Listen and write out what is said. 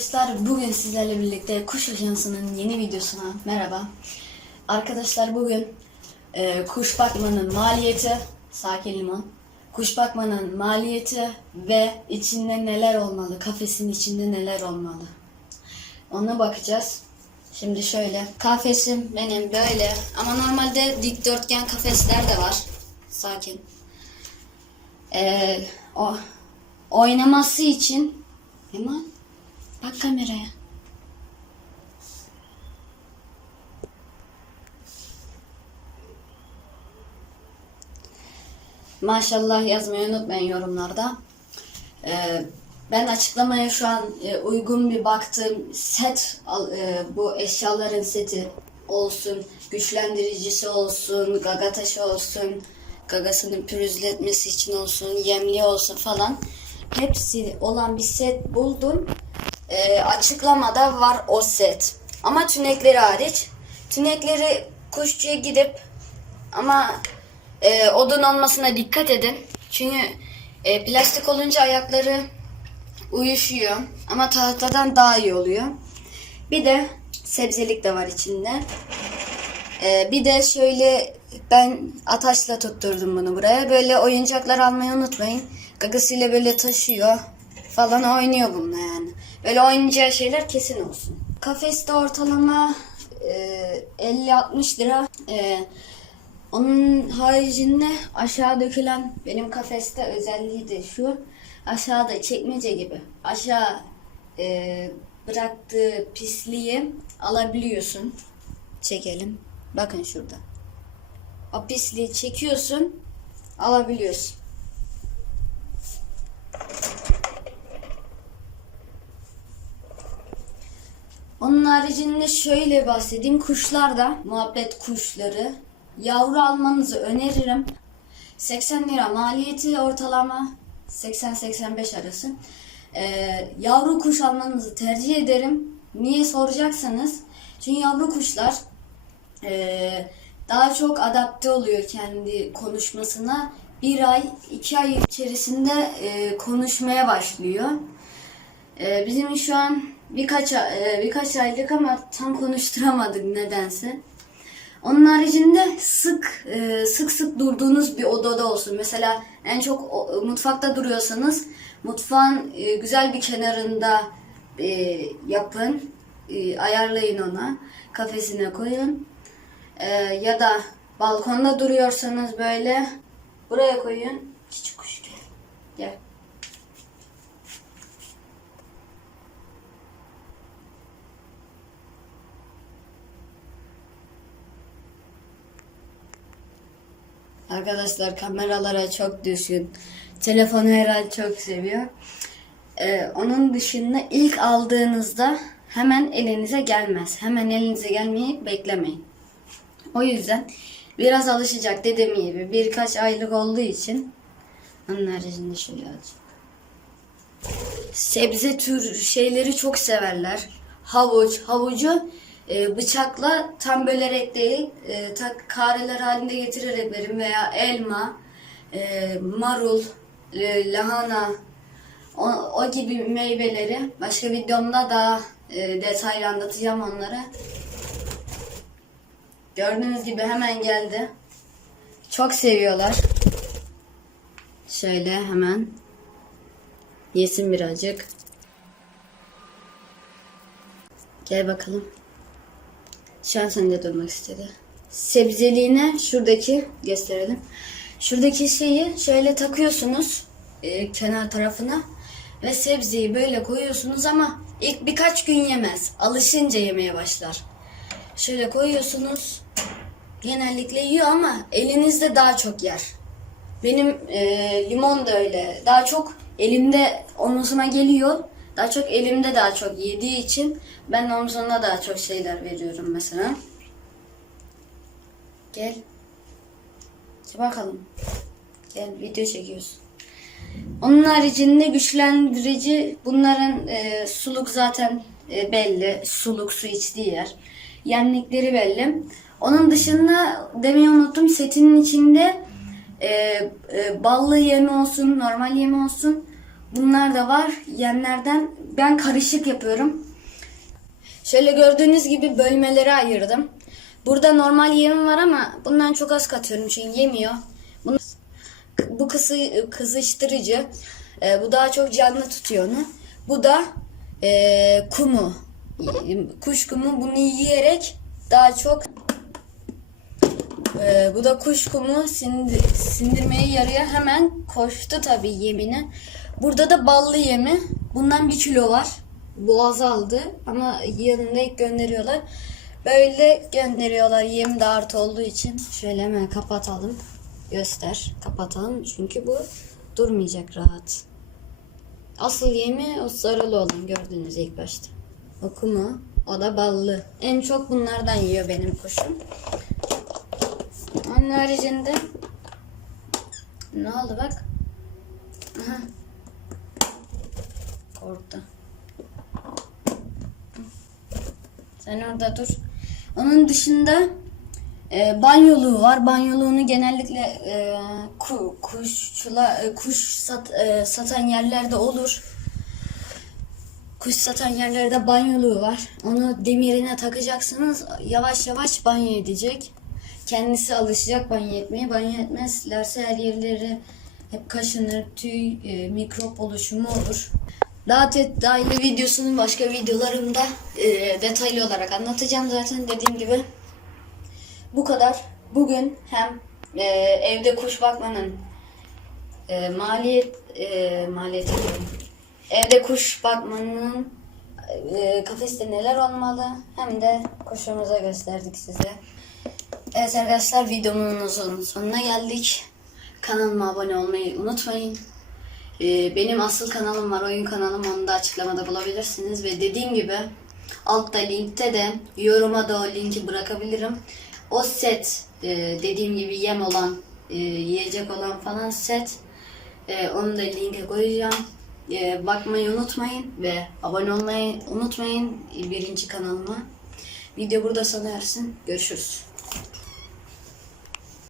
Arkadaşlar bugün sizlerle birlikte Kuş Ajansı'nın yeni videosuna merhaba. Arkadaşlar bugün e, kuş bakmanın maliyeti, sakin limon, kuş bakmanın maliyeti ve içinde neler olmalı, kafesin içinde neler olmalı. Ona bakacağız. Şimdi şöyle, kafesim benim böyle ama normalde dikdörtgen kafesler de var. Sakin. E, o, oynaması için Limon Bak kameraya. Maşallah yazmayı unutmayın yorumlarda. Ee, ben açıklamaya şu an e, uygun bir baktığım set, e, bu eşyaların seti olsun, güçlendiricisi olsun, gaga taşı olsun, gagasını pürüzletmesi için olsun, yemli olsun falan. Hepsi olan bir set buldum. Ee, açıklamada var o set. Ama tünekleri hariç. Tünekleri kuşçuya gidip ama e, odun olmasına dikkat edin. Çünkü e, plastik olunca ayakları uyuşuyor. Ama tahtadan daha iyi oluyor. Bir de sebzelik de var içinde. Ee, bir de şöyle ben ataşla tutturdum bunu buraya. Böyle oyuncaklar almayı unutmayın. Gagasıyla böyle taşıyor falan oynuyor bununla yani. Böyle oynayacağı şeyler kesin olsun. Kafeste ortalama e, 50-60 lira. E, onun haricinde aşağı dökülen benim kafeste özelliği de şu. Aşağıda çekmece gibi. Aşağı e, bıraktığı pisliği alabiliyorsun. Çekelim. Bakın şurada. O pisliği çekiyorsun. Alabiliyorsun. Onun haricinde şöyle bahsedeyim. Kuşlarda muhabbet kuşları yavru almanızı öneririm. 80 lira maliyeti ortalama 80-85 arası. Ee, yavru kuş almanızı tercih ederim. Niye soracaksanız. Çünkü yavru kuşlar ee, daha çok adapte oluyor kendi konuşmasına. Bir ay, iki ay içerisinde ee, konuşmaya başlıyor. Ee, bizim şu an birkaç e, birkaç aylık ama tam konuşturamadık nedense. Onun haricinde sık e, sık sık durduğunuz bir odada olsun. Mesela en çok mutfakta duruyorsanız mutfağın e, güzel bir kenarında yapın. Ayarlayın ona. Kafesine koyun. Ya da balkonda duruyorsanız böyle buraya koyun. Küçük kuş gel. Gel. Arkadaşlar kameralara çok düşkün. Telefonu herhalde çok seviyor. Ee, onun dışında ilk aldığınızda hemen elinize gelmez. Hemen elinize gelmeyi beklemeyin. O yüzden biraz alışacak dediğim gibi birkaç aylık olduğu için onun haricinde şöyle azıcık. Sebze tür şeyleri çok severler. Havuç, havucu e, bıçakla tam bölerek değil, e, tak kareler halinde getirerek verin veya elma, e, marul, e, lahana, o, o gibi meyveleri başka videomda daha e, detaylı anlatacağım onları. Gördüğünüz gibi hemen geldi. Çok seviyorlar. Şöyle hemen yesin birazcık. Gel bakalım. Şu an sende durmak istedi. Sebzeliğine şuradaki gösterelim. Şuradaki şeyi şöyle takıyorsunuz e, kenar tarafına ve sebzeyi böyle koyuyorsunuz ama ilk birkaç gün yemez. Alışınca yemeye başlar. Şöyle koyuyorsunuz. Genellikle yiyor ama elinizde daha çok yer. Benim e, limon da öyle. Daha çok elimde omuzuma geliyor. Daha çok elimde daha çok yediği için ben omzuna daha çok şeyler veriyorum mesela. Gel. Bakalım. Gel video çekiyoruz. Onun haricinde güçlendirici bunların e, suluk zaten e, belli. Suluk su içtiği yer. Yemlikleri belli. Onun dışında demeyi unuttum setinin içinde e, e, ballı yemi olsun, normal yemi olsun. Bunlar da var. Yemlerden ben karışık yapıyorum. Şöyle gördüğünüz gibi bölmelere ayırdım. Burada normal yemim var ama bundan çok az katıyorum çünkü yemiyor. Bunu, bu kısı, kızıştırıcı. Ee, bu daha çok canlı tutuyor onu. Bu da ee, kumu. Kuş kumu bunu yiyerek daha çok ee, bu da kuş kumu sindi- sindirmeye yarıyor. Hemen koştu tabii yemine. Burada da ballı yemi. Bundan bir kilo var. Boğazı aldı ama yanında ilk gönderiyorlar. Böyle gönderiyorlar yemi de artı olduğu için. Şöyle hemen kapatalım. Göster. Kapatalım çünkü bu durmayacak rahat. Asıl yemi o sarılı olan gördüğünüz ilk başta. O kumu. O da ballı. En çok bunlardan yiyor benim kuşum. Onun haricinde ne oldu bak? Aha. Korktu. Sen orada dur. Onun dışında e, banyoluğu var. Banyoluğunu genellikle e, ku, kuşçula, e, kuş sat, e, satan yerlerde olur. Kuş satan yerlerde banyoluğu var. Onu demirine takacaksınız. Yavaş yavaş banyo edecek. Kendisi alışacak banyo etmeye. Banyo etmezlerse her yerleri hep kaşınır, tüy, e, mikrop oluşumu olur. Daha detaylı videosunu başka videolarımda e, detaylı olarak anlatacağım zaten dediğim gibi. Bu kadar. Bugün hem e, evde kuş bakmanın e, maliyet e, maliyeti. Evde kuş bakmanın e, kafeste neler olmalı hem de kuşumuza gösterdik size. Evet arkadaşlar videomuzun sonuna geldik. Kanalıma abone olmayı unutmayın. Ee, benim asıl kanalım var, oyun kanalım. Onu da açıklamada bulabilirsiniz. Ve dediğim gibi altta linkte de yoruma da o linki bırakabilirim. O set e, dediğim gibi yem olan, e, yiyecek olan falan set. E, onu da linke koyacağım. E, bakmayı unutmayın ve abone olmayı unutmayın birinci kanalıma. Video burada sona ersin. Görüşürüz.